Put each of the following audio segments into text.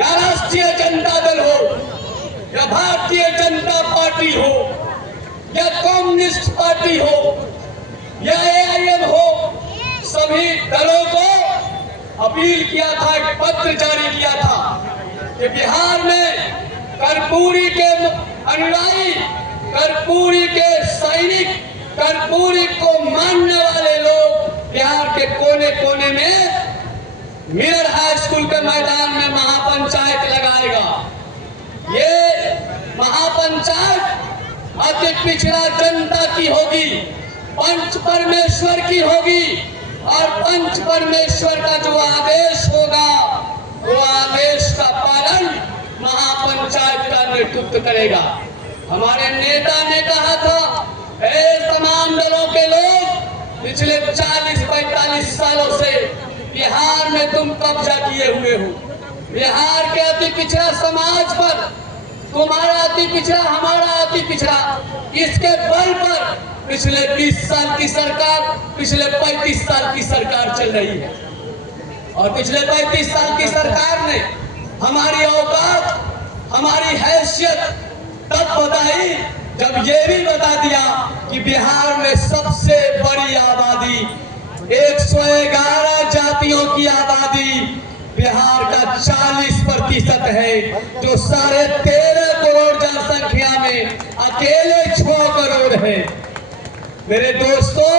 या राष्ट्रीय जनता दल हो, या भारतीय जनता पार्टी हो, या कम्युनिस्ट पार्टी हो, या AIM हो, सभी दलों को अपील किया था, एक पत्र जारी किया था कि बिहार में कर्पूरी के अनुयायी, कर्पूरी के सैनिक, कर्पूरी को मानने वाले लोग बिहार के कोने कोने में मिलर हाई स्कूल के मैदान में महापंचायत लगाएगा। ये महापंचायत अति पिछड़ा जनता की होगी, पंच परमेश्वर की होगी, और पंच परमेश्वर का जो आदेश होगा वो आदेश का पालन महापंचायत का नेतृत्व करेगा। हमारे नेता ने कहा था, तमाम दलों के लोग पिछले 40-45 सालों से बिहार में तुम कब्जा किए हुए हो, बिहार के अति पिछड़ा समाज पर तुम्हारा अति पिछड़ा, हमारा अति पिछड़ा, इसके बल पर पिछले 20 साल की सरकार, पिछले 35 साल की सरकार चल रही है। और पिछले 35 साल की सरकार ने हमारी औकात, हमारी हैसियत तब बताई जब ये भी बता दिया कि बिहार में सबसे बड़ी आबादी, 111 जातियों की आबादी बिहार का 40% है, जो 13.5 करोड़ जनसंख्या में अकेले 6 करोड़ है। मेरे दोस्तों,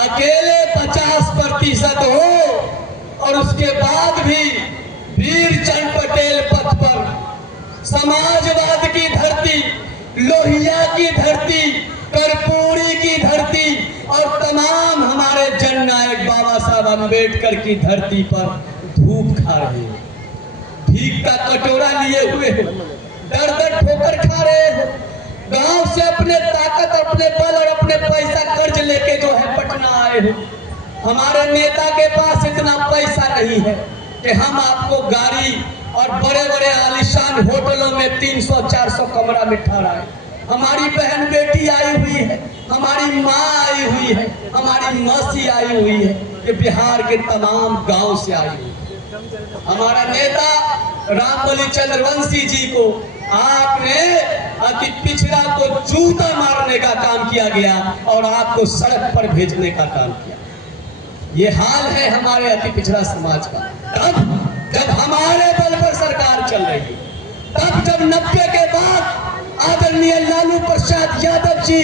अकेले 50% हो और उसके बाद भी वीर चंद पटेल पथ पर समाजवाद की धरती, लोहिया की धरती, कर्पूरी की धरती और तमाम हमारे जननायक बाबा साहब अम्बेडकर की धरती पर धूप खा रहे हो, भीख का कटोरा लिए हुए हो, दर दर ठोकर खा रहे हो, गांव से अपने ताकत, अपने बल और अपने पैसा कर्ज लेके जो है पटना आए हो। हमारे नेता के पास इतना पैसा नहीं है कि हम आपको गाड़ी और बड़े बड़े आलीशान होटलों में 300-400 कमरा में ठहराए। हमारी बहन बेटी आई हुई है, हमारी माँ आई हुई है, हमारी मौसी आई हुई है, ये बिहार के तमाम गांव से आई हुई है। हमारा नेता रामबली चंद्रवंशी जी को आपने अति पिछड़ा को जूता मारने का काम किया गया और आपको सड़क पर भेजने का काम किया। ये हाल है हमारे अति पिछड़ा समाज का। तब जब हमारे बल पर सरकार चल रही है, तब जब 90 के बाद आदरणीय लालू प्रसाद यादव जी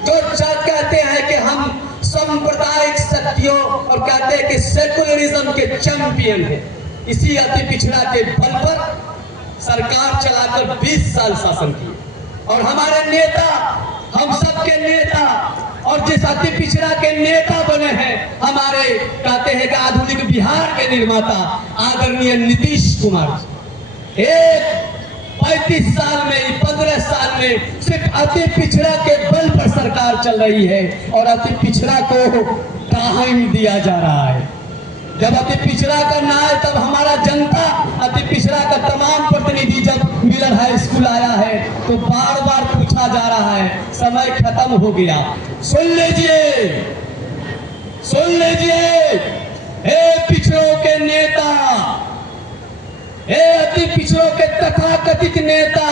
जो कहते हैं कि हम सांप्रदायिक शक्तियों और कहते हैं कि सेकुलरिज्म के चैंपियन हैं, इसी अति पिछड़ा के बल पर सरकार चलाकर 20 साल शासन किए। और हमारे नेता, हम सबके नेता और जिस अति पिछड़ा के नेता बने हैं, हमारे कहते हैं कि आधुनिक बिहार के निर्माता आदरणीय नीतीश कुमार, एक 35 साल में, 15 साल में सिर्फ अति पिछड़ा के बल पर सरकार चल रही है और अति पिछड़ा को टाइम दिया जा रहा है। जब अति पिछड़ा करना है तब हमारा जनता, अति पिछड़ा का तमाम प्रतिनिधि जब मिलर हाई स्कूल आया है तो बार बार पूछा जा रहा है, समय खत्म हो गया। सुन लीजिए, सुन लीजिए, हे पिछड़ों के नेता, हे अति पिछड़ों के तथाकथित नेता,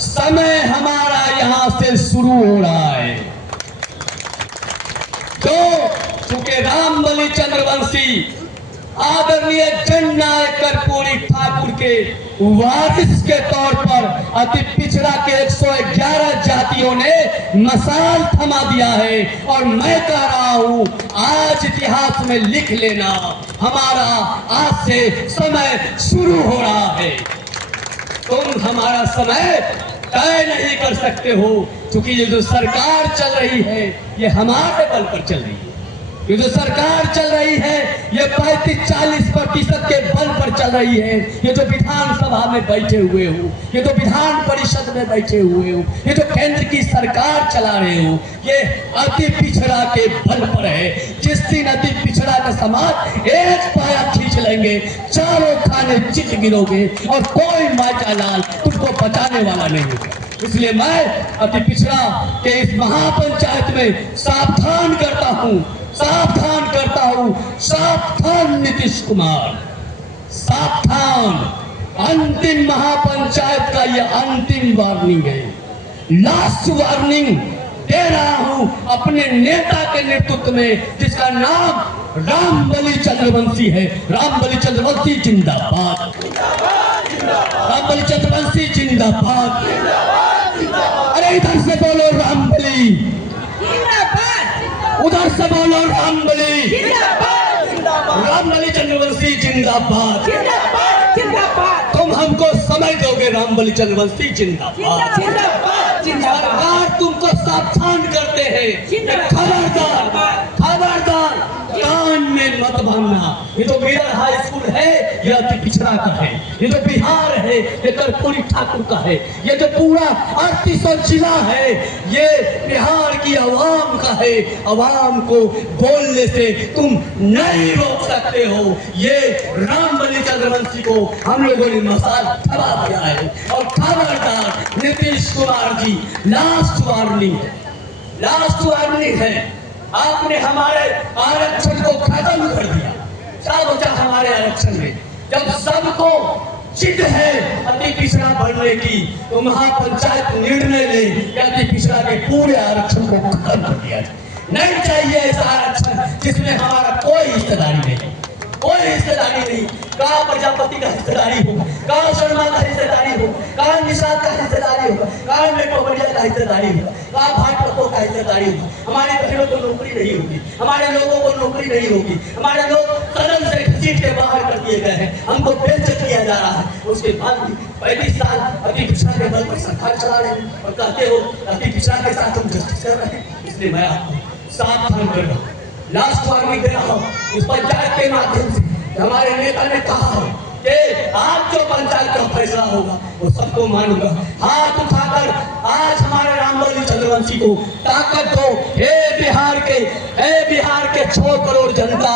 समय हमारा यहां से शुरू हो रहा है। चूंकि रामबली चंद्रवंशी आदरणीय जननायक कर्पूरी ठाकुर के वारिस के तौर पर अति पिछड़ा के 111 जातियों ने मसाल थमा दिया है। और मैं कह रहा हूं, आज इतिहास में लिख लेना, हमारा आज से समय शुरू हो रहा है। तुम हमारा समय तय नहीं कर सकते हो, क्योंकि ये जो सरकार चल रही है ये हमारे बल पर चल रही है। ये जो सरकार चल रही है ये 35-40% के बल पर चल रही है। ये जो विधानसभा में बैठे हुए हो, ये जो विधान परिषद में बैठे हुए हो, ये जो केंद्र की सरकार चला रहे हो, ये अति पिछड़ा के बल पर है। जिस दिन अति पिछड़ा का समाज एक पाया खींच लेंगे, चारों खाने चित गिरोगे और कोई माचा लाल तुमको बचाने वाला नहीं होगा। इसलिए मैं अति पिछड़ा के इस महापंचायत में सावधान करता हूं, सावधान करता हूं, सावधान नीतीश कुमार, सावधान। अंतिम महापंचायत का ये अंतिम वार्निंग है, लास्ट वार्निंग दे रहा हूं अपने नेता के नेतृत्व में, जिसका नाम रामबली चंद्रवंशी है। रामबली चंद्रवंशी जिंदाबाद, रामबली चंद्रवंशी जिंदाबाद। अरे इधर से बोलो रामबली, उधर से बोलो रामबली, रामबली चंद्रवंशी जिंदाबाद। तुम हमको समझ दोगे रामबली चंद्रवंशी जिंदाबाद। सरकार तुमको सावधान करते हैं, खबरदार खबरदार, कान में मत बांधना। ये तो बिहार हाई स्कूल है, ये अति पिछड़ा का है, ये तो बिहार है, ये कर्पूरी ठाकुर का है, ये जो पूरा 38 जिला है, ये बिहार की आवाम का है। आवाम को बोलने से तुम नहीं रोक सकते हो। ये रामबली चंद्रवंशी को हम लोगों ने मसाल थमा दिया है। और खबरदार नीतीश कुमार जी, लास्ट वार्निंग है। आपने हमारे आरक्षण को खत्म कर दिया। क्या बचा हमारे आरक्षण में? जब सबको जिद है अति पिछड़ा बढ़ने की, तो महापंचायत निर्णय ले कि अति पिछड़ा के पूरे आरक्षण को खत्म कर दिया जाए। नहीं चाहिए ऐसा आरक्षण जिसमें हमारा कोई हिस्सेदारी नहीं, कोई हिस्सेदारी नहीं। कहाँ प्रजापति का हिस्सेदारी हो, कहाँ शर्मा का हिस्सेदारी हो, कहाँ निषाद का हिस्सेदारी होगा, कहाँ मेटोपड़िया का हिस्सेदारी होगा, कहाँ भाजपा का हिस्सेदारी होगा। हमारी बहनों को नौकरी नहीं होगी, हमारे लोगों को नौकरी नहीं होगी, हमारे लोग सदन से घसीट के बाहर कर दिए गए हैं, हमको बेइज्जत किया जा रहा है। उसके बाद भी 35 साल अति पिछड़ा के बल पर सरकार चला रहे हैं और कहते हो अति पिछड़ा के साथ हम जस्टिस कर रहे हैं। इसलिए मैं आपको सावधान कर रहा हूँ, लास्ट वार्निंग दे रहा हूँ इस पंचायत के माध्यम से। हमारे नेता ने कहा है कि आज जो पंचायत का फैसला होगा वो सबको मानूंगा। हाथ उठाकर आज हमारे रामबली चंद्रवंशी को ताकत दो। हे बिहार के 6 करोड़ जनता,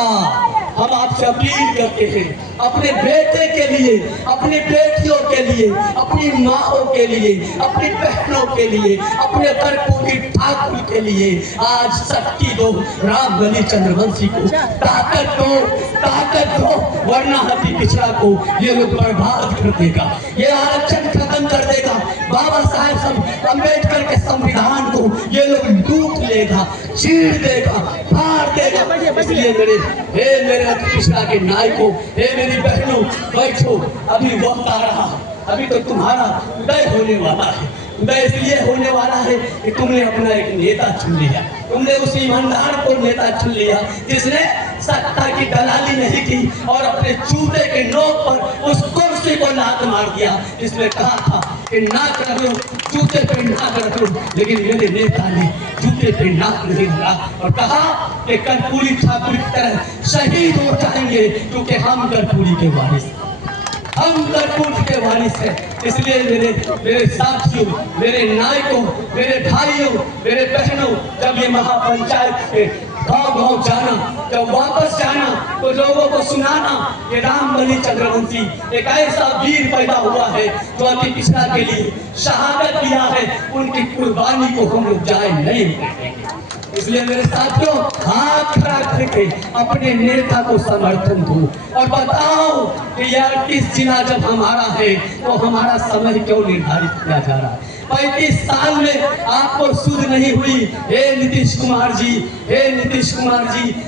हम आपसे अपील करते हैं, अपने बेटे के लिए, अपनी बेटियों के लिए, अपनी माँओं के लिए, अपनी बहनों के लिए, अपने कर्पूरी ठाकुर के लिए आज शक्ति दो। रामबली चंद्रवंशी को ताकत दो, वरना अति पिछड़ा को ये लोग बर्बाद कर देगा, ये आरक्षण खत्म कर देगा। बाबा साहेब अम्बेडकर के संविधान को ये लोग लूट लेगा, चीर देगा, फाड़ देगा। इसलिए मेरे अति पिछड़ा के नायकों, हे मेरी बहनों, बैठो, अभी वक्त आ रहा है, अभी तो तुम्हारा उदय होने वाला है। उदय इसलिए होने वाला है कि तुमने अपना एक नेता चुन लिया, तुमने उस ईमानदार को नेता चुन लिया जिसने सत्ता की दलाली नहीं की और अपने जूते के नोक पर उस कुर्सी को लात मार दिया। जिसने कहा था कि नाक रख लो, जूते पे नाक रख लो, लेकिन मेरे नेता ने जूते पे नाक नहीं रखा और कहा कि कर्पूरी ठाकुर की तरह शहीद हो जाएंगे, क्योंकि हम कर्पूरी के वारिस, हम कर्पूरी के वारिस हैं। इसलिए मेरे साथियों, मेरे नायकों, मेरे भाइयों, मेरे बहनों, जब ये महापंचायत के गाँव जाना, जब वापस जाना, तो लोगों को सुनाना कि रामबली चंद्रवंशी एक ऐसा वीर पैदा हुआ है जो अति पिछड़ा के लिए शहादत दिया है, उनकी कुर्बानी को हम लोग जाए नहीं देंगे। इसलिए मेरे साथियों, हाथ खड़ा करके अपने नेता को समर्थन दो और बताओ कि यार 38 जिला जब हमारा है तो हमारा समय क्यों निर्धारित किया जा रहा है। 35 साल में आपको सुध नहीं हुई। हे नीतीश कुमार जी,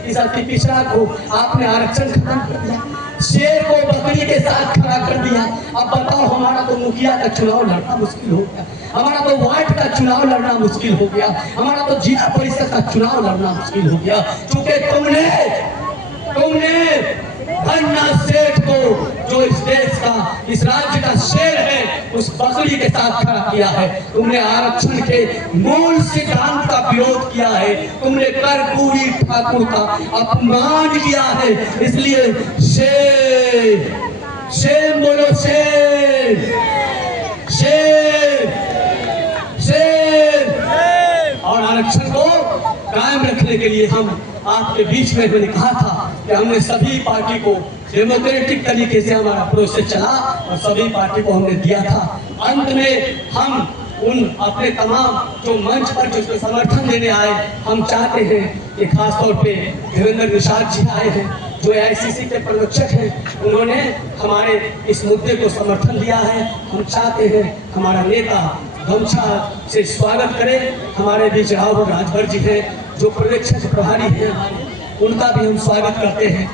इस अति पिछड़ा को आपने आरक्षण खत्म कर दिया, शेर को बकरी के साथ खड़ा कर दिया। अब बताओ, हमारा तो मुखिया का चुनाव लड़ना मुश्किल हो गया, हमारा तो वार्ड का चुनाव लड़ना मुश्किल हो गया, हमारा तो जिला परिषद का चुनाव लड़ना मुश्किल हो गया, क्योंकि तुमने धन्ना सेठ को, जो इस देश का, इस राज्य का शेर है, उस बकरी के साथ खड़ा किया है। तुमने आरक्षण के मूल सिद्धांत का विरोध किया है, तुमने कर्पूरी ठाकुर का अपमान किया है। इसलिए शेर बोलो, शेर और आरक्षण को कायम रखने के लिए हम आपके बीच में, मैंने कहा था कि हमने सभी पार्टी को डेमोक्रेटिक तरीके से हमारा प्रोसेस चला और सभी पार्टी को हमने दिया था। अंत में हम उन अपने तमाम जो मंच पर जिसको समर्थन देने आए, हम चाहते हैं कि खासतौर पे देवेंद्र निषाद जी आए हैं, जो AICC के पर्यवेक्षक हैं, उन्होंने हमारे इस मुद्दे को समर्थन दिया है। हम चाहते हैं हमारा नेता गमछा से स्वागत करें। हमारे बीच राहुल राजभर जी हैं जो पर्यवेक्षक प्रभारी हैं, उनका भी हम स्वागत करते हैं।